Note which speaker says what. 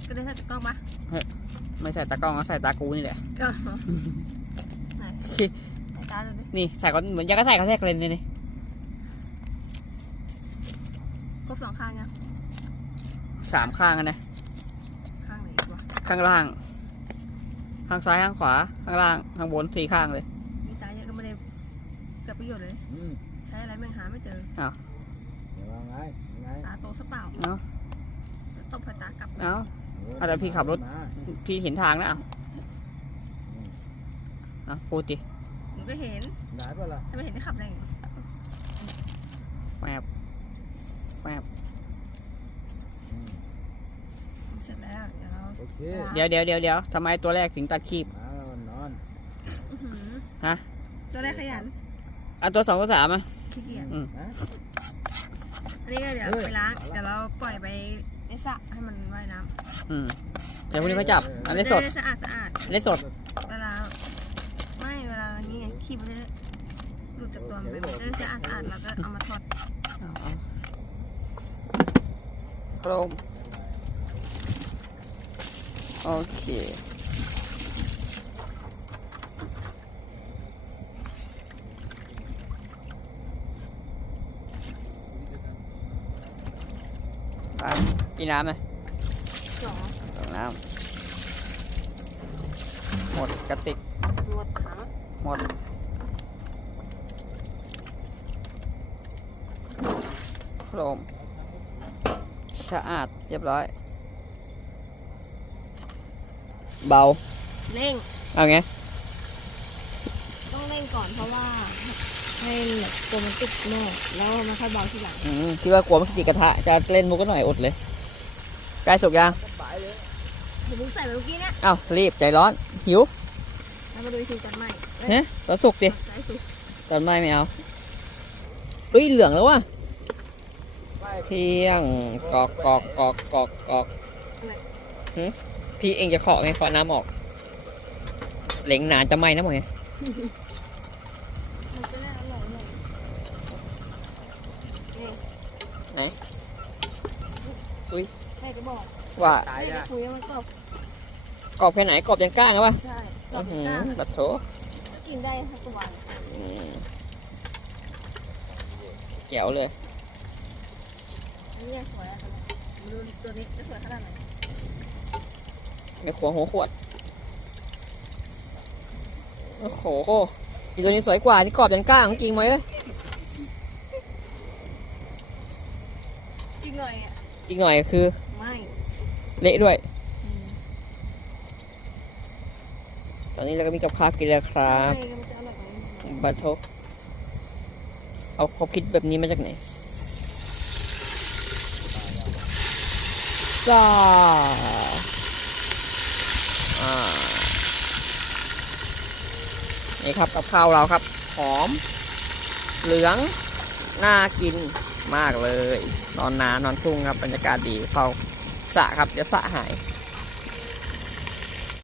Speaker 1: ก็ได้ใส่ตะกล้องปะ
Speaker 2: ไม่ใส่ตากล้องเขาใส่ตากูนี่แหละ
Speaker 1: ไหนใส่ตาเลยดิ
Speaker 2: นี่ใส่ก็เหมือนยังก็ใส่เขาแทกเลยนี่
Speaker 1: ครบ2 ข้างยัง
Speaker 2: 3 ข้างกันนะ
Speaker 1: ข้างไหนอีกวะ
Speaker 2: ข้างล่างข้างซ้ายข้างขวาข้างล่างข้างบน4 ข้างเลย
Speaker 1: มีตาเยอะก็ไม่ได้เกิดประโยชน์เลยใช้อะไรแม่งหาไม่เจอ
Speaker 2: อ้าว
Speaker 1: ตาโตซะเปล่าตบพตากลับ
Speaker 2: แต่พี่ขับรถพี่เห็นทางนะพูดดิ
Speaker 1: หนูก็เห็น
Speaker 3: ได้ป่ะล่ะ
Speaker 1: ทำไมเห็นได้ขับอะไรอย่างงี้
Speaker 2: แฝบ
Speaker 1: เสร็จแล้ว
Speaker 2: เดี๋ยวทำไมตัวแรกถึงตัดคีบฮะ
Speaker 1: ตัวแรกขยัน
Speaker 2: ตัว2ตัว3
Speaker 1: ขี้เกียจอันนี้ก็เดี๋ยวไปล้างเดี๋ยวเราปล่อยไปในสระให้มันว่ายน้
Speaker 2: ำเดี๋ยวพรุ่งนี้เขาจับอันนี้สด
Speaker 1: สะอาด
Speaker 2: อันนี้สด
Speaker 1: เวลานี่ไงขี้มันจะหลุดจากตัวมันไปมันจะสะอาดแล้วก็เอามาทอด
Speaker 2: โครมโอเคกินน้ำไหม2 น้ำหมดกระติก
Speaker 1: หมดถัง
Speaker 2: หมดโครมสะอาดเรียบร้อยเบา
Speaker 1: เร่ง
Speaker 2: เอาไง
Speaker 1: ต้องเร่งก่อนเพราะว่าให้ตัวมันติดแน่แล้วมันค่อยเบาทีหลัง
Speaker 2: คิดว่ากลัวมันติดกระทะจะเล่นมุกก็หน่อยอดเลยใกล้สุกยัง
Speaker 1: เห็นมึงใส่ไปเมื่อกี้เนี่ย
Speaker 2: อ้าวรีบใจร้อนหิว
Speaker 1: แล้วมาดูวิธีการไหม้
Speaker 2: เนี่ยตอนสุกดิตอนไหม้ไม่เอาเหลืองแล้วว่ะเพียงกอกพี่เองจะเคาะไหมเคาะน้ำออกเหล็งนานจะไหม้นะหมดไงไหน
Speaker 1: แม่จะบอก
Speaker 2: ว่า
Speaker 1: แม่จะคุยมัน
Speaker 2: กรอบแค่ไหนกรอบยังก้างวะ
Speaker 1: ใช่กรอบยังก้าง
Speaker 2: บัดโถ
Speaker 1: กินได้ทั้งตัว
Speaker 2: แจ๋วเลย
Speaker 1: นี่สวยอ่ะดูตัวนี้จะสวยขนาดไหน
Speaker 2: ในขวดหัวขวดโอ้โหอีตัวนี้สวยกว่านี่กรอบยังก้างจริงไหม
Speaker 1: อีกหน่อยอ่ะ
Speaker 2: อีกหน่อยคือ
Speaker 1: ไม่
Speaker 2: เละด้วยตอนนี้เราก็มีกับข้าวกินแล้วครับบัตโตเอาเขาคิดแบบนี้มาจากไหนจ้านี่ครับกับข้าวเราครับหอมเหลืองน่ากินมากเลยนอนนา นอนทุ่งครับบรรยากาศดีเข้าสระครับเดี๋ยวสระหาย